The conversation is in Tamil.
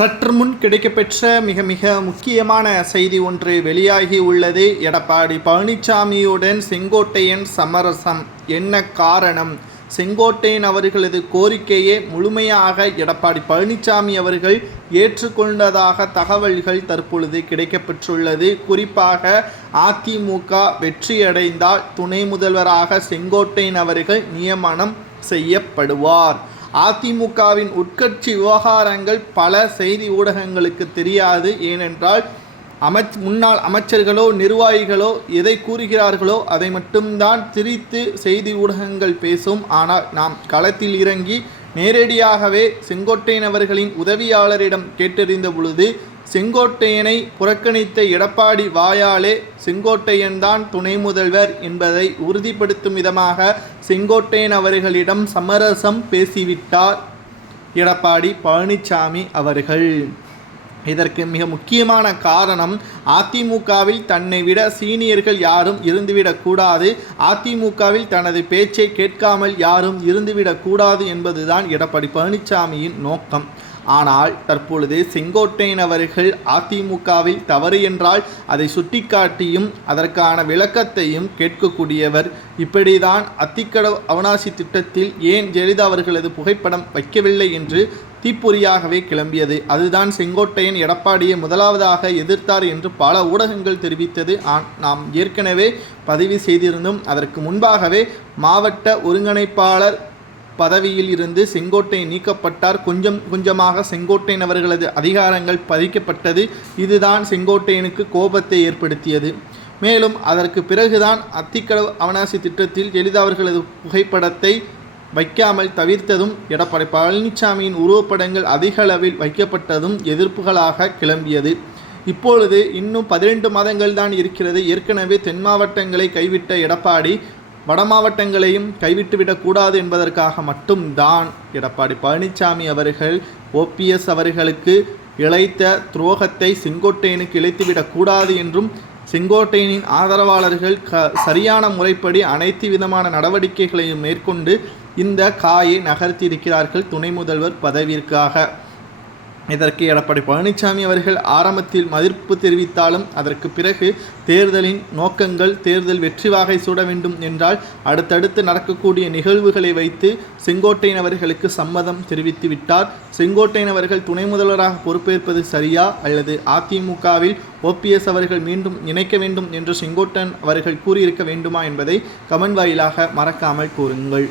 சற்று முன் கிடைக்கப்பெற்ற மிக மிக முக்கியமான செய்தி ஒன்று வெளியாகி உள்ளது. எடப்பாடி பழனிசாமியுடன் செங்கோட்டையன் சமரசம். என்ன காரணம்? செங்கோட்டையன் அவர்களது கோரிக்கையை முழுமையாக எடப்பாடி பழனிசாமி அவர்கள் ஏற்றுக்கொண்டதாக தகவல்கள் தற்பொழுது கிடைக்கப்பெற்றுள்ளது. குறிப்பாக அதிமுக வெற்றியடைந்தால் துணை முதல்வராக செங்கோட்டையன் அவர்கள் நியமனம் செய்யப்படுவார். அதிமுகவின் உட்கட்சி விவகாரங்கள் பல செய்தி ஊடகங்களுக்கு தெரியாது. ஏனென்றால் அமைச் முன்னாள் அமைச்சர்களோ நிர்வாகிகளோ எதை கூறுகிறார்களோ அதை மட்டும்தான் திரித்து செய்தி ஊடகங்கள் பேசும். ஆனால் நாம் களத்தில் இறங்கி நேரடியாகவே செங்கோட்டையன் அவர்களின் உதவியாளரிடம் கேட்டறிந்த பொழுது செங்கோட்டையனை புறக்கணித்த எடப்பாடி வாயாலே செங்கோட்டையன்தான் துணை முதல்வர் என்பதை உறுதிப்படுத்தும் விதமாக செங்கோட்டையன் அவர்களிடம் சமரசம் பேசிவிட்டார் எடப்பாடி பழனிசாமி அவர்கள். இதற்கு மிக முக்கியமான காரணம் அதிமுகவில் தன்னை விட சீனியர்கள் யாரும் இருந்துவிடக்கூடாது அதிமுகவில் தனது பேச்சை கேட்காமல் யாரும் இருந்துவிடக்கூடாது என்பதுதான் எடப்பாடி பழனிசாமியின் நோக்கம். ஆனால் தற்பொழுது செங்கோட்டையன் அவர்கள் அதிமுகவில் தவறு என்றால் அதை சுட்டிக்காட்டியும் அதற்கான விளக்கத்தையும் கேட்கக்கூடியவர். இப்படிதான் அத்திக்கடவு அவனாசி திட்டத்தில் ஏன் ஜெயலலிதா அவர்களது புகைப்படம் வைக்கவில்லை என்று தீப்பொறியாகவே கிளம்பியது. அதுதான் செங்கோட்டையன் எடப்பாடியை முதலாவதாக எதிர்த்தார் என்று பல ஊடகங்கள் தெரிவித்தது. நாம் ஏற்கனவே பதிவு செய்திருந்தும் அதற்கு முன்பாகவே மாவட்ட ஒருங்கிணைப்பாளர் பதவியில் இருந்து செங்கோட்டை நீக்கப்பட்டார். கொஞ்சம் கொஞ்சமாக செங்கோட்டையன் அவர்களது அதிகாரங்கள் பதிக்கப்பட்டது. இதுதான் செங்கோட்டையனுக்கு கோபத்தை ஏற்படுத்தியது. மேலும் அதற்கு பிறகுதான் அத்திக்கடவு அவனாசி திட்டத்தில் ஜெயலலிதா அவர்களது புகைப்படத்தை வைக்காமல் தவிர்த்ததும் எடப்பாடி பழனிசாமியின் உருவப்படங்கள் அதிக அளவில் வைக்கப்பட்டதும் எதிர்ப்புகளாக கிளம்பியது. இப்பொழுது இன்னும் பதினெண்டு மாதங்கள் தான் இருக்கிறது. ஏற்கனவே தென் மாவட்டங்களை கைவிட்ட எடப்பாடி வட மாவட்டங்களையும் கைவிட்டுவிடக்கூடாது என்பதற்காக மட்டும்தான் எடப்பாடி பழனிசாமி அவர்கள் ஓபிஎஸ் அவர்களுக்கு இழைத்த துரோகத்தை செங்கோட்டையனுக்கு இழைத்துவிடக்கூடாது என்றும் செங்கோட்டையனின் ஆதரவாளர்கள் க சரியான முறைப்படி அனைத்து விதமான நடவடிக்கைகளையும் மேற்கொண்டு இந்த காயை நகர்த்தியிருக்கிறார்கள் துணை முதல்வர் பதவியிற்காக. இதற்கு எடப்பாடி பழனிசாமி அவர்கள் ஆரம்பத்தில் மதிப்பு தெரிவித்தாலும் அதற்கு பிறகு தேர்தலின் நோக்கங்கள் தேர்தல் வெற்றி வாகை சூட வேண்டும் என்றால் அடுத்தடுத்து நடக்கக்கூடிய நிகழ்வுகளை வைத்து செங்கோட்டையன் அவர்களுக்கு சம்மதம் தெரிவித்து விட்டார். செங்கோட்டையன் அவர்கள் துணை முதல்வராக பொறுப்பேற்பது சரியா அல்லது அதிமுகவில் ஓபிஎஸ் அவர்கள் மீண்டும் இணைக்க வேண்டும் என்று செங்கோட்டன் அவர்கள் கூறியிருக்க வேண்டுமா என்பதை கமெண்ட் வாயிலாக மறக்காமல் கூறுங்கள்.